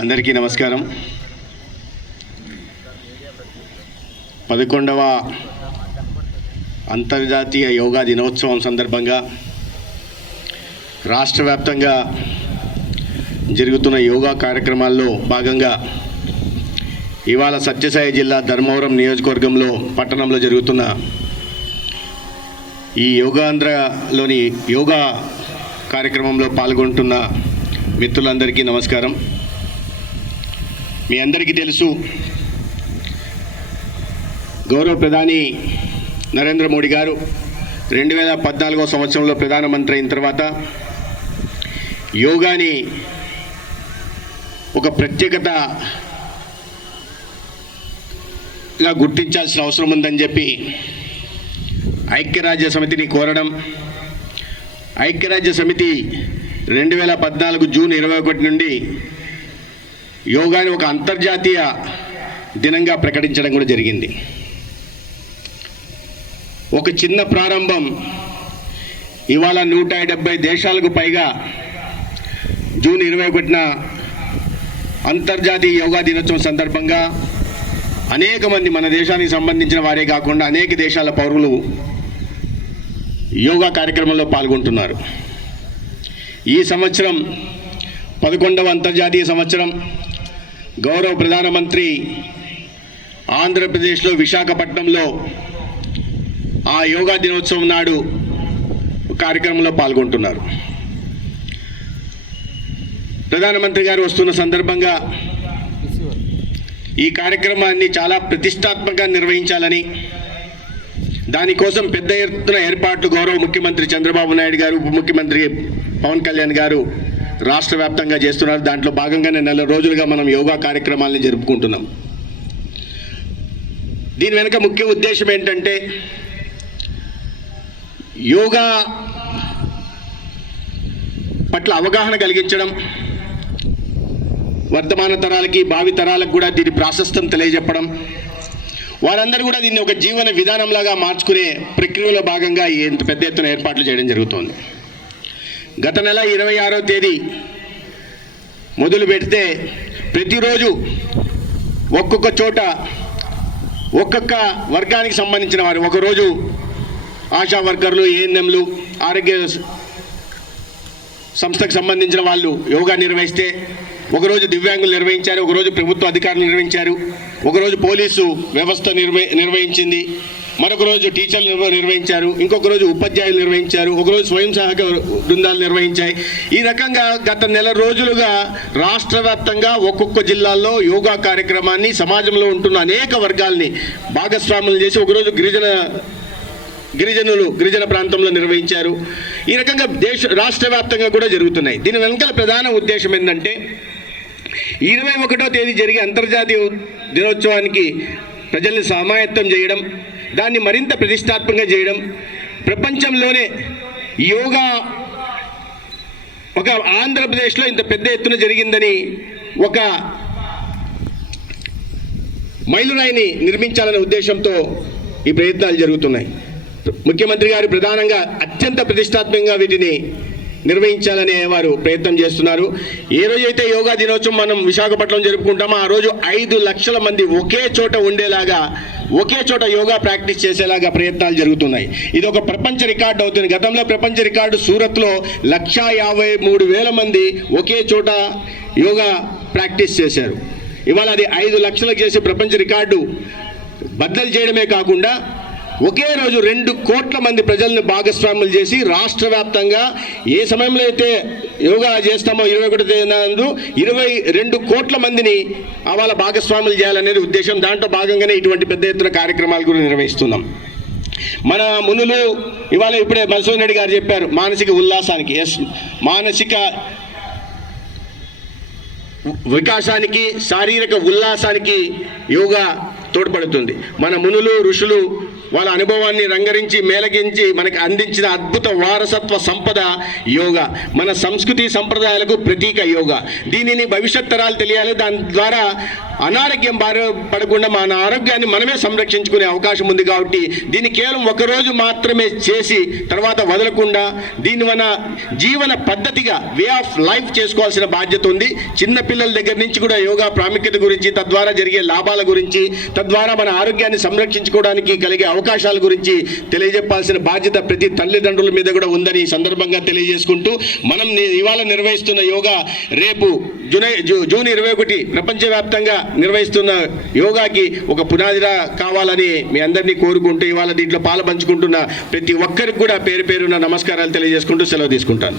అందరికీ నమస్కారం. పదకొండవ అంతర్జాతీయ యోగా దినోత్సవం సందర్భంగా రాష్ట్ర వ్యాప్తంగా జరుగుతున్న యోగా కార్యక్రమాల్లో భాగంగా ఇవాళ సత్యసాయి జిల్లా ధర్మవరం నియోజకవర్గంలో పట్టణంలో జరుగుతున్న ఈ యోగాంధ్రలోని యోగా కార్యక్రమంలో పాల్గొంటున్న మిత్రులందరికీ నమస్కారం. మీ అందరికీ తెలుసు. గౌరవ ప్రధాని నరేంద్ర మోడీ గారు రెండు వేల పద్నాలుగో సంవత్సరంలో ప్రధానమంత్రి అయిన తర్వాత యోగాని ఒక ప్రత్యేకతగా గుర్తించాల్సిన అవసరం ఉందని చెప్పి ఐక్యరాజ్య సమితిని కోరడం ఐక్యరాజ్య సమితి రెండు వేల పద్నాలుగు జూన్ ఇరవై ఒకటి నుండి యోగాని ఒక అంతర్జాతీయ దినంగా ప్రకటించడం కూడా జరిగింది. ఒక చిన్న ప్రారంభం ఇవాళ నూట డెబ్బై దేశాలకు పైగా జూన్ ఇరవై ఒకటిన అంతర్జాతీయ యోగా దినోత్సవం సందర్భంగా అనేక మంది మన దేశానికి సంబంధించిన వారే కాకుండా అనేక దేశాల పౌరులు యోగా కార్యక్రమంలో పాల్గొంటున్నారు. ఈ సంవత్సరం పదకొండవ అంతర్జాతీయ సంవత్సరం. గౌరవ ప్రధానమంత్రి ఆంధ్రప్రదేశ్లో విశాఖపట్నంలో ఆ యోగా దినోత్సవం నాడు కార్యక్రమంలో పాల్గొంటున్నారు. ప్రధానమంత్రి గారు వస్తున్న సందర్భంగా ఈ కార్యక్రమాన్ని చాలా ప్రతిష్టాత్మకంగా నిర్వహించాలని దానికోసం పెద్ద ఎత్తున ఏర్పాట్లు గౌరవ ముఖ్యమంత్రి చంద్రబాబు నాయుడు గారు ఉప ముఖ్యమంత్రి పవన్ కళ్యాణ్ గారు రాష్ట్ర వ్యాప్తంగా చేస్తున్నారు. దాంట్లో భాగంగానే నెల రోజులుగా మనం యోగా కార్యక్రమాలను జరుపుకుంటున్నాం. దీని వెనుక ముఖ్య ఉద్దేశం ఏంటంటే యోగా పట్ల అవగాహన కలిగించడం వర్తమాన తరాలకి భావి తరాలకు కూడా దీని ప్రాశస్తం తెలియజెప్పడం వారందరూ కూడా దీన్ని ఒక జీవన విధానంలాగా మార్చుకునే ప్రక్రియలో భాగంగా ఈ పెద్ద ఎత్తున ఏర్పాట్లు చేయడం జరుగుతోంది. గత నెల ఇరవై ఆరో తేదీ మొదలు పెడితే ప్రతిరోజు ఒక్కొక్క చోట ఒక్కొక్క వర్గానికి సంబంధించిన వారు ఒకరోజు ఆశా వర్కర్లు ఏఎన్ఎంలు ఆరోగ్య సంస్థకు సంబంధించిన వాళ్ళు యోగా నిర్వహిస్తే ఒకరోజు దివ్యాంగులు నిర్వహించారు ఒకరోజు ప్రభుత్వ అధికారులు నిర్వహించారు ఒకరోజు పోలీసు వ్యవస్థ నిర్వ నిర్వహించింది. మరొక రోజు టీచర్లు నిర్వహించారు ఇంకొక రోజు ఉపాధ్యాయులు నిర్వహించారు ఒకరోజు స్వయం సహాయక బృందాలు నిర్వహించాయి. ఈ రకంగా గత నెల రోజులుగా రాష్ట్ర వ్యాప్తంగా ఒక్కొక్క జిల్లాల్లో యోగా కార్యక్రమాన్ని సమాజంలో ఉంటున్న అనేక వర్గాల్ని భాగస్వాములు చేసి ఒకరోజు గిరిజన గిరిజనులు గిరిజన ప్రాంతంలో నిర్వహించారు. ఈ రకంగా దేశ రాష్ట్ర వ్యాప్తంగా కూడా జరుగుతున్నాయి. దీని వెనకల ప్రధాన ఉద్దేశం ఏంటంటే ఇరవై ఒకటో తేదీ జరిగే అంతర్జాతీయ దినోత్సవానికి ప్రజల్ని సమాయత్తం చేయడం దాన్ని మరింత ప్రతిష్టాత్మకంగా చేయడం ప్రపంచంలోనే యోగా ఒక ఆంధ్రప్రదేశ్లో ఇంత పెద్ద ఎత్తున జరిగిందని ఒక మైలురాయిని నిర్మించాలనే ఉద్దేశంతో ఈ ప్రయత్నాలు జరుగుతున్నాయి. ముఖ్యమంత్రి గారు ప్రధానంగా అత్యంత ప్రతిష్టాత్మకంగా వీటిని నిర్వహించాలనే వారు ప్రయత్నం చేస్తున్నారు. ఏ రోజైతే యోగా దినోత్సవం మనం విశాఖపట్నం జరుపుకుంటామో ఆ రోజు ఐదు లక్షల మంది ఒకే చోట ఉండేలాగా ఒకే చోట యోగా ప్రాక్టీస్ చేసేలాగా ప్రయత్నాలు జరుగుతున్నాయి. ఇది ఒక ప్రపంచ రికార్డు అవుతుంది. గతంలో ప్రపంచ రికార్డు సూరత్లో లక్షా యాభై మూడు వేల మంది ఒకే చోట యోగా ప్రాక్టీస్ చేశారు. ఇవాళ అది ఐదు లక్షలకు చేసే ప్రపంచ రికార్డు బద్దలు చేయడమే కాకుండా ఒకే రోజు రెండు కోట్ల మంది ప్రజల్ని భాగస్వాములు చేసి రాష్ట్ర వ్యాప్తంగా ఏ సమయంలో అయితే యోగా చేస్తామో ఇరవై ఒకటి నాడు ఇరవై రెండు కోట్ల మందిని వాళ్ళ భాగస్వాములు చేయాలనేది ఉద్దేశం. దాంట్లో భాగంగానే ఇటువంటి పెద్ద ఎత్తున కార్యక్రమాలు కూడా నిర్వహిస్తున్నాం. మన మునులు ఇవాళ ఇప్పుడే మధుసూదన్ రెడ్డి గారు చెప్పారు మానసిక ఉల్లాసానికి ఎస్ మానసిక వికాసానికి శారీరక ఉల్లాసానికి యోగా తోడ్పడుతుంది. మన మునులు ఋషులు వాళ్ళ అనుభవాన్ని రంగరించి మేలగించి మనకి అందించిన అద్భుత వారసత్వ సంపద యోగా. మన సంస్కృతి సంప్రదాయాలకు ప్రతీక యోగా. దీనిని భవిష్యత్ తరాలు తెలియాలి. దాని ద్వారా అనారోగ్యం బారి పడకుండా మన ఆరోగ్యాన్ని మనమే సంరక్షించుకునే అవకాశం ఉంది కాబట్టి దీన్ని కేవలం ఒకరోజు మాత్రమే చేసి తర్వాత వదలకుండా దీన్ని మన జీవన పద్ధతిగా వే ఆఫ్ లైఫ్ చేసుకోవాల్సిన బాధ్యత ఉంది. చిన్నపిల్లల దగ్గర నుంచి కూడా యోగా ప్రాముఖ్యత గురించి తద్వారా జరిగే లాభాల గురించి తద్వారా మన ఆరోగ్యాన్ని సంరక్షించుకోవడానికి కలిగే అవకాశాల గురించి తెలియజెప్పాల్సిన బాధ్యత ప్రతి తల్లిదండ్రుల మీద కూడా ఉందని సందర్భంగా తెలియజేసుకుంటూ మనం ఇవాళ నిర్వహిస్తున్న యోగా రేపు జూలై జూ- జూన్ ఇరవై ఒకటి ప్రపంచవ్యాప్తంగా నిర్వహిస్తున్న యోగాకి ఒక పునాదిరా కావాలని మీ అందరినీ కోరుకుంటూ ఇవాళ దీంట్లో పాలు పంచుకుంటున్న ప్రతి ఒక్కరికి కూడా పేరు పేరున నమస్కారాలు తెలియజేసుకుంటూ సెలవు తీసుకుంటాను.